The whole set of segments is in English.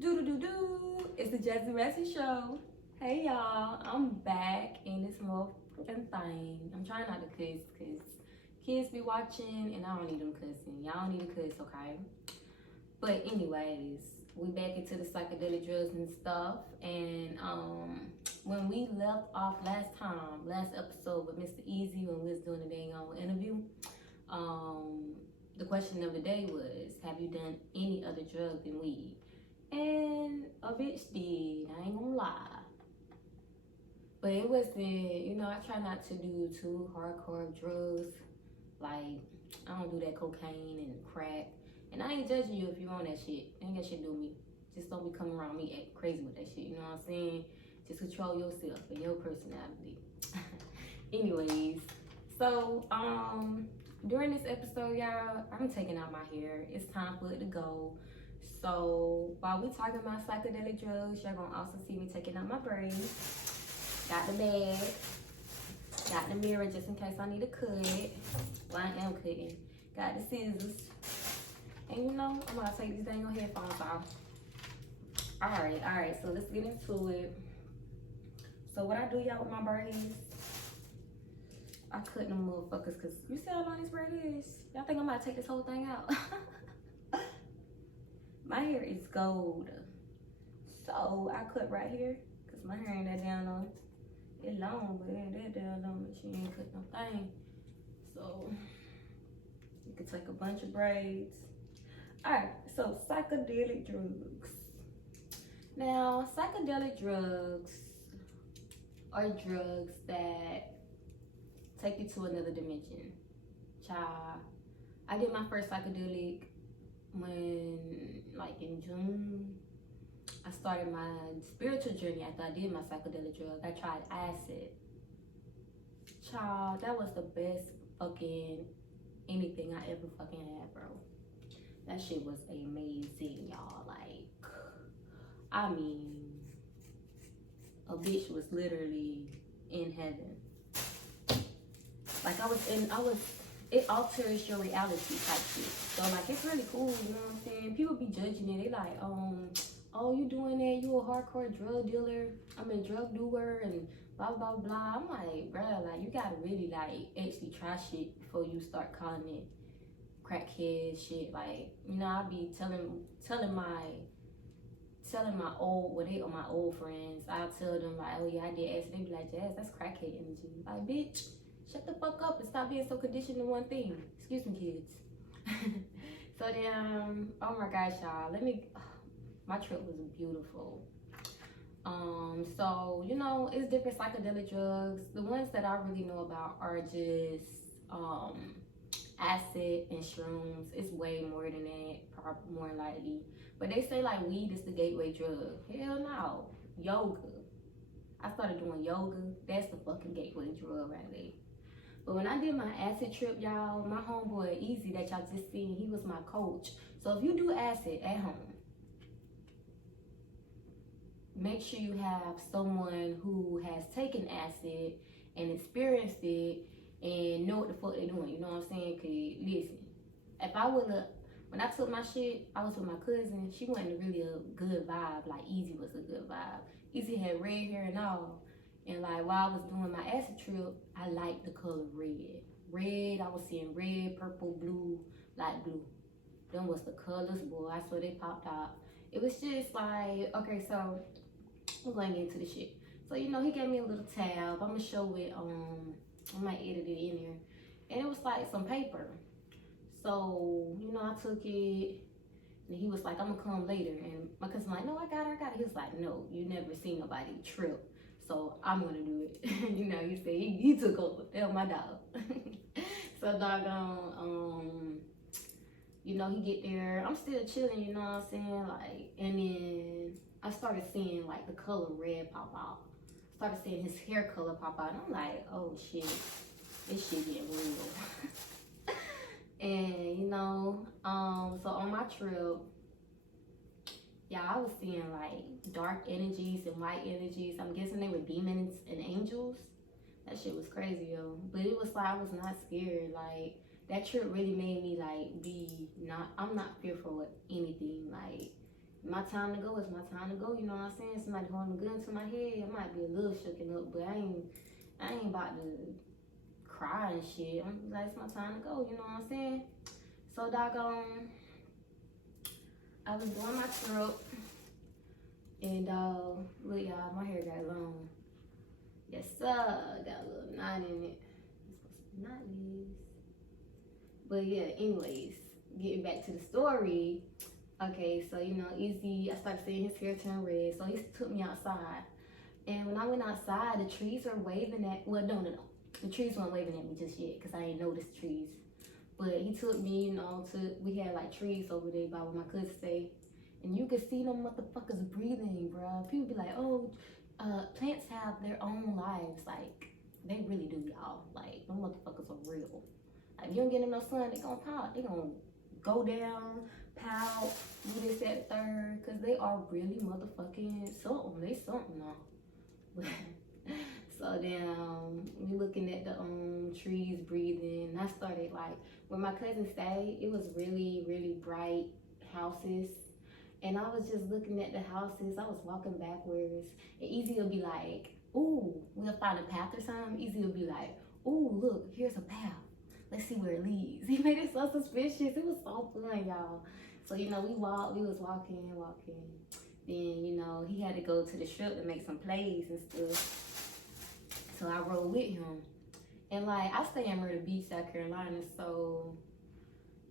Do. It's the Jazzy Razzy Show. Hey y'all, I'm back in this motherfucking thing. I'm trying not to cuss because kids be watching and I don't need them cussing. Y'all don't need to cuss, okay? But anyways, we back into the psychedelic drugs and stuff. And when we left off last episode with Mr. Easy when we was doing the dang on interview, the question of the day was, have you done any other drug than weed? And a bitch did, I ain't gonna lie. But it wasn't, I try not to do too hardcore drugs. Like, I don't do that cocaine and crack. And I ain't judging you if you're on that shit. It ain't got shit to do with me. Just don't be coming around me acting crazy with that shit, you know what I'm saying? Just control yourself and your personality. Anyways, so, during this episode, y'all, I'm taking out my hair. It's time for it to go. So while we talking about psychedelic drugs, y'all gonna also see me taking out my braids. Got the bag. Got the mirror just in case I need to cut. Well, I am cutting. Got the scissors. And I'm gonna take these dang headphones off. Alright, so let's get into it. So what I do, y'all, with my braids, I cut them motherfuckers, cause you see how long this braid is? Y'all think I'm about to take this whole thing out? My hair is gold. So I cut right here, cause my hair ain't that down on. It's long, but it ain't that down on, but she ain't cut no thing. So you can take a bunch of braids. Alright, so psychedelic drugs. Now, psychedelic drugs are drugs that take you to another dimension. Child, I did my first psychedelic when, like, in June. I started my spiritual journey after I did my psychedelic drug. I tried acid. Child, that was the best fucking anything I ever fucking had, bro. That shit was amazing, y'all. Like, I mean, a bitch was literally in heaven. Like, it alters your reality type shit. So, like, it's really cool, you know what I'm saying? People be judging it. They like, oh, you doing that? You a hardcore drug dealer? Drug doer and blah, blah, blah. I'm like, bruh, like, you gotta really, like, actually try shit before you start calling it crackhead shit. Like, I be telling my old friends, I'll tell them, like, oh yeah, I did acid. They be like, Jazz, that's crackhead energy. Like, bitch, shut the fuck up and stop being so conditioned to one thing. Excuse me, kids. So then, oh my gosh, y'all, my trip was beautiful. So, it's different psychedelic drugs. The ones that I really know about are just, acid and shrooms. It's way more than that, probably more likely. But they say, like, weed is the gateway drug. Hell no. Yoga. I started doing yoga. That's the fucking gateway drug right there. But when I did my acid trip, y'all, my homeboy Easy that y'all just seen, he was my coach. So if you do acid at home, make sure you have someone who has taken acid and experienced it and know what the fuck they're doing. You know what I'm saying? Cause listen, when I took my shit, I was with my cousin. She wasn't really a good vibe. Like, Easy was a good vibe. Easy had red hair and all. And like, while I was doing my acid trip, I liked the color red. Red, I was seeing red, purple, blue, light blue. Them was the colors, boy. I swear they popped out. It was just like, okay, so we're going to get into the shit. So, he gave me a little tab. I'm going to show it, I might edit it in there. And it was like some paper. So, I took it. And he was like, I'm going to come later. And my cousin like, no, I got it. He was like, no, you never seen nobody trip. So I'm gonna do it. He said he took over. Hell, my dog. So doggone, he get there. I'm still chilling, you know what I'm saying? Like, and then I started seeing like the color red pop out. Started seeing his hair color pop out. And I'm like, oh shit, this shit getting real. And so on my trip, yeah, I was seeing like dark energies and white energies. I'm guessing they were demons and angels. That shit was crazy, yo. But it was like, I was not scared. Like, that trip really made me like I'm not fearful of anything. Like, my time to go is my time to go, you know what I'm saying? Somebody holding a gun to my head, I might be a little shooken up, but I ain't about to cry and shit. I'm like, it's my time to go, you know what I'm saying? So doggone, I was doing my trip, and look y'all, my hair got long. Yes sir, got a little knot in it. It's supposed to be knotless. But yeah, anyways, getting back to the story. Okay, so you know, Easy, I started seeing his hair turn red, so he took me outside. And when I went outside, the trees were waving at, well, no. The trees weren't waving at me just yet, because I ain't noticed trees. But he took me, you know, we had like trees over there by where my cousins stay. And you could see them motherfuckers breathing, bro. People be like, oh, plants have their own lives. Like, they really do, y'all. Like, them motherfuckers are real. Like, if you don't get in no sun, they gonna pop. They gonna go down, pout, do this, that, third. Because they are really motherfucking something. They something now. So then we looking at the trees breathing. I started like, where my cousin stayed, it was really, really bright houses. And I was just looking at the houses. I was walking backwards. And Easy will be like, ooh, we'll find a path or something. Easy will be like, ooh, look, here's a path. Let's see where it leads. He made it so suspicious. It was so fun, y'all. So, you know, we was walking. Then, you know, he had to go to the strip to make some plays and stuff. So I rode with him. And like, I stay in Myrtle Beach, South Carolina, so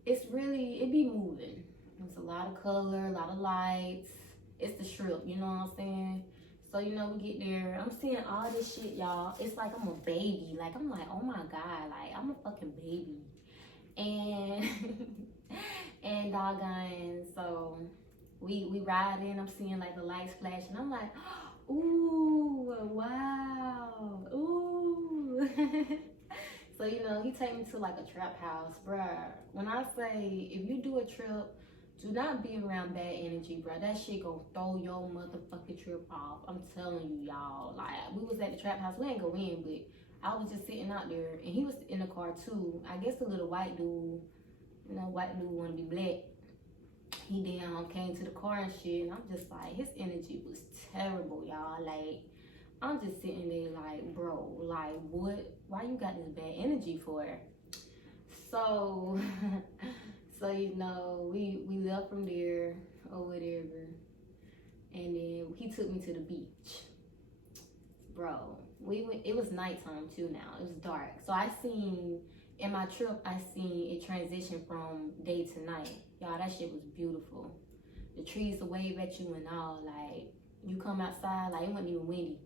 it be moving. There's a lot of color, a lot of lights. It's the strip, you know what I'm saying? So, you know, we get there. I'm seeing all this shit, y'all. It's like I'm a baby. Like, I'm like, oh my God, like, I'm a fucking baby. And, and doggone, so we ride in. I'm seeing like the lights flash, and I'm like, ooh, wow, ooh. So, you know, he take me to like a trap house, bruh. When I say, if you do a trip, do not be around bad energy, bruh. That shit gon' throw your motherfucking trip off. I'm telling you, y'all. Like, we was at the trap house. We ain't go in, but I was just sitting out there, and he was in the car too. I guess the little white dude, you know, white dude wanna be black. He came to the car and shit, and I'm just like, his energy was terrible, y'all. Like, I'm just sitting there like, bro, like, what? Why you got this bad energy for? So, so you know, we left from there or whatever, and then he took me to the beach, bro. We went. It was nighttime too. Now it was dark, so in my trip, I seen it transition from day to night. Y'all, that shit was beautiful. The trees will wave at you and all. Like, you come outside, like, it wasn't even windy.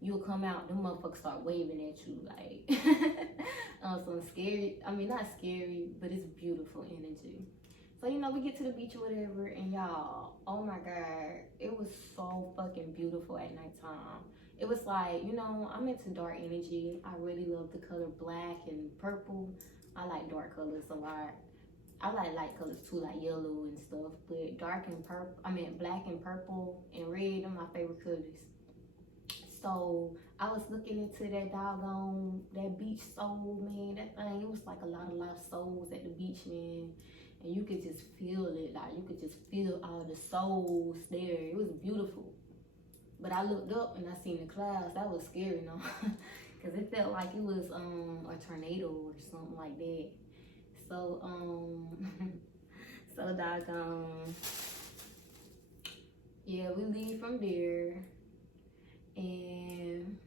You'll come out, them motherfuckers start waving at you, like, some scary, I mean, not scary, but it's beautiful energy. So, you know, we get to the beach or whatever, and y'all, oh my God, it was so fucking beautiful at nighttime. It was like, you know, I'm into dark energy. I really love the color black and purple. I like dark colors a lot. I like light colors too, like yellow and stuff, but black and purple and red are my favorite colors. So I was looking into that beach soul, man. That thing, it was like a lot of live souls at the beach, man. And you could just feel it, like you could just feel all the souls there. It was beautiful. But I looked up and I seen the clouds. That was scary, you know, because it felt like it was a tornado or something like that. So so doggone, yeah, we leave from there. And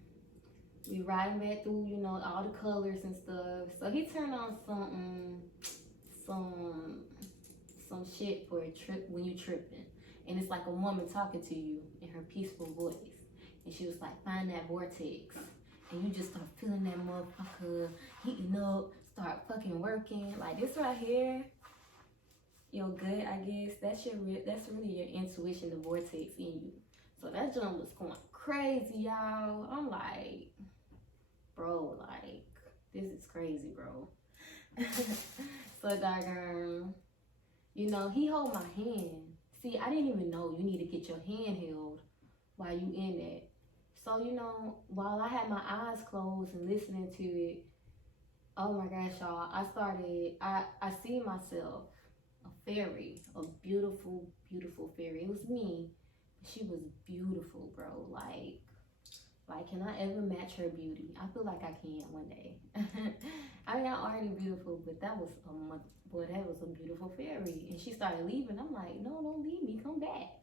we riding back through, you know, all the colors and stuff. So he turned on some shit for a trip when you tripping. And it's like a woman talking to you in her peaceful voice. And she was like, find that vortex. And you just start feeling that motherfucker heating up, start fucking working. Like this right here, your gut, I guess, that's really your intuition, the vortex in you. So that jump was going crazy, y'all. I'm like, bro, like, this is crazy, bro. So doggone, you know, he hold my hand. See, I didn't even know you need to get your hand held while you in that. So, you know, while I had my eyes closed and listening to it, oh my gosh, y'all, I see myself, a fairy, a beautiful, beautiful fairy. It was me. She was beautiful, bro. Like, can I ever match her beauty? I feel like I can one day. I mean, I'm already beautiful, but that was that was a beautiful fairy. And she started leaving. I'm like, no, don't leave me. Come back.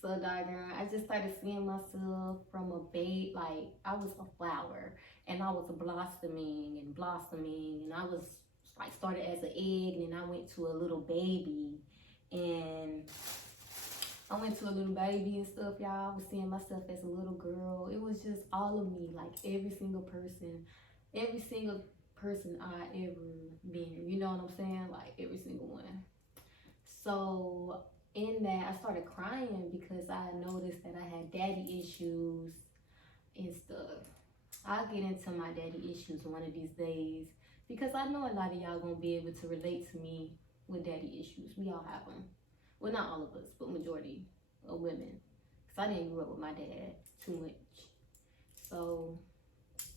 So, doggone, I just started seeing myself from a babe. Like, I was a flower, and I was blossoming and blossoming, and I was like started as an egg, and then I went to a little baby, and I went to a little baby and stuff, y'all. I was seeing myself as a little girl. It was just all of me, like every single person I ever been. You know what I'm saying? Like every single one. So in that, I started crying because I noticed that I had daddy issues and stuff. I'll get into my daddy issues one of these days because I know a lot of y'all gonna be able to relate to me with daddy issues. We all have them. Well, not all of us, but majority of women. Because I didn't grow up with my dad too much. So,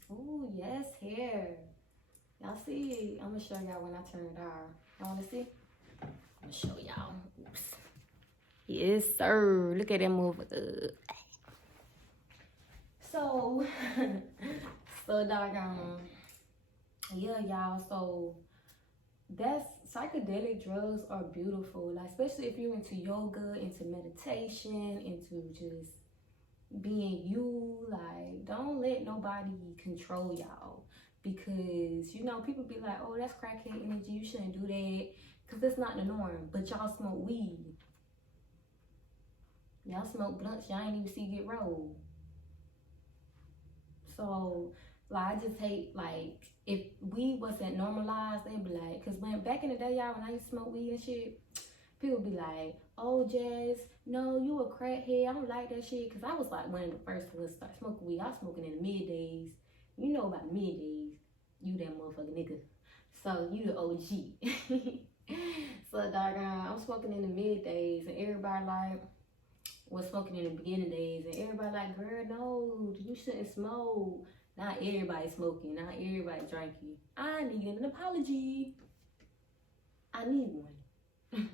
oh, yes, hair. Y'all see? I'm going to show y'all when I turn it on. Y'all want to see? I'm going to show y'all. Oops. Yes, sir. Look at that motherfucker. So, doggone. Yeah, y'all. So, that's psychedelic drugs are beautiful, like especially if you're into yoga, into meditation, into just being you. Like, don't let nobody control y'all, because you know people be like, oh, that's crackhead energy, you shouldn't do that, because that's not the norm. But y'all smoke weed, y'all smoke blunts y'all ain't even see get rolled. So like, I just hate, like, if weed wasn't normalized, they'd be like, because when back in the day, y'all, when I used to smoke weed and shit, people be like, oh, Jazz, no, you a crackhead, I don't like that shit. Because I was like one of the first ones to start smoking weed. I was smoking in the mid days. You know about mid days, you that motherfucking nigga. So you the OG. So doggone, I'm smoking in the mid days, and everybody like was smoking in the beginning days, and everybody like, girl, no, you shouldn't smoke. Not everybody smoking, not everybody drinking. I need an apology. I need one.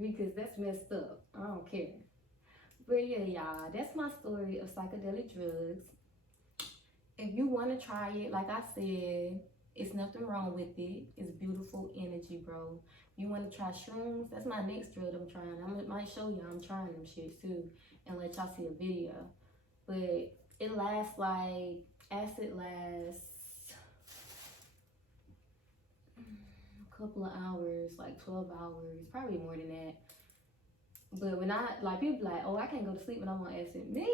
Because that's messed up. I don't care. But yeah, y'all, that's my story of psychedelic drugs. If you want to try it, like I said, it's nothing wrong with it. It's beautiful energy, bro. You want to try shrooms? That's my next drug I'm trying. I might show y'all I'm trying them shit too, and let y'all see a video. But it lasts like, acid lasts a couple of hours, like 12 hours, probably more than that. But when I, like, people be like, oh, I can't go to sleep when I'm on acid. Me?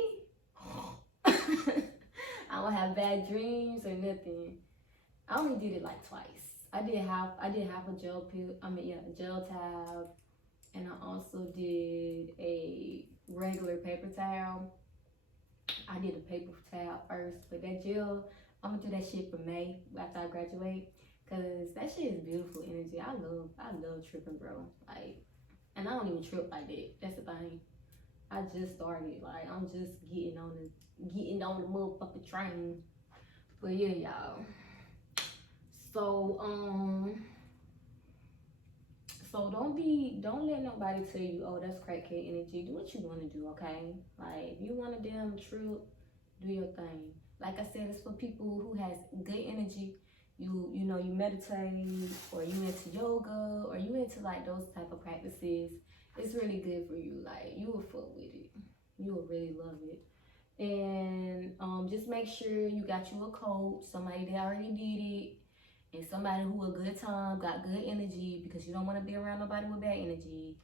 I don't have bad dreams or nothing. I only did it like twice. I did half a gel pill, a gel tab, and I also did a regular paper towel. I did a paper towel first, but that gel, I'm gonna do that shit for May after I graduate, cause that shit is beautiful energy. I love tripping, bro. Like, and I don't even trip like that. That's the thing. I just started. Like, I'm just getting on the motherfucking train. But yeah, y'all. So so don't let nobody tell you, oh, that's crackhead energy. Do what you want to do, okay? Like, if you want to damn trip, do your thing. Like I said, it's for people who has good energy. You know, you meditate, or you into yoga, or you into like those type of practices. It's really good for you. Like, you will fuck with it. You will really love it. And just make sure you got you a coach, somebody that already did it, and somebody who a good time, got good energy, because you don't want to be around nobody with bad energy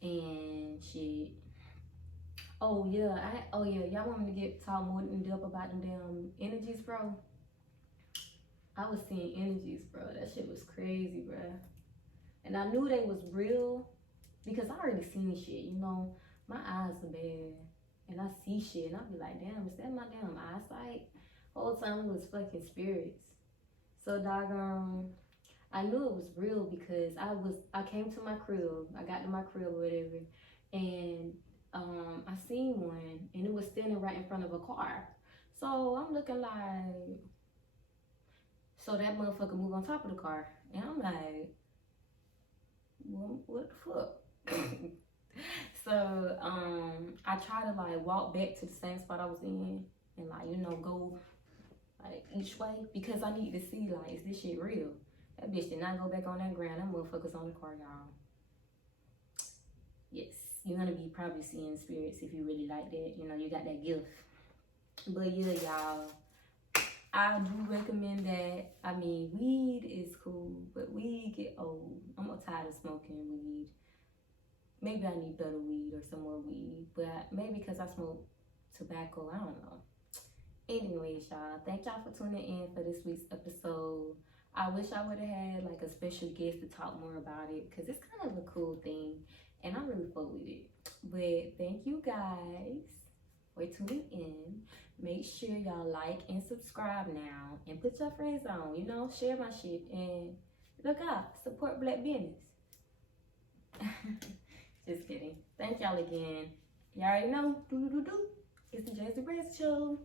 and shit. Oh yeah, y'all want me to talk more in depth about them damn energies, bro? I was seeing energies, bro. That shit was crazy, bro. And I knew they was real because I already seen shit, you know. My eyes are bad, and I see shit, and I be like, damn, is that my damn eyesight? Whole time it was fucking spirits. So doggone, I knew it was real because I came to my crib. I got to my crib or whatever, and I seen one, and it was standing right in front of a car. So I'm looking like, so that motherfucker moved on top of the car, and I'm like, well, what the fuck? So I try to like walk back to the same spot I was in and like, you know, go like each way because I need to see like, is this shit real? That bitch did not go back on that ground. That motherfucker's on the car, y'all. Yes, you're gonna be probably seeing spirits if you really like that. You know, you got that gift. But yeah, y'all, I do recommend that. I mean, weed is cool, but weed get old. I'm tired of smoking weed. Maybe I need better weed or some more weed, but maybe because I smoke tobacco, I don't know. Anyways, y'all, thank y'all for tuning in for this week's episode. I wish I would have had like a special guest to talk more about it because it's kind of a cool thing and I really fuck with it. But thank you guys for tuning in. Make sure y'all like and subscribe now and put your friends on, you know, share my shit and look out, support Black business. Just kidding. Thank y'all again. Y'all already know. It's the Jazzy Razzy Show.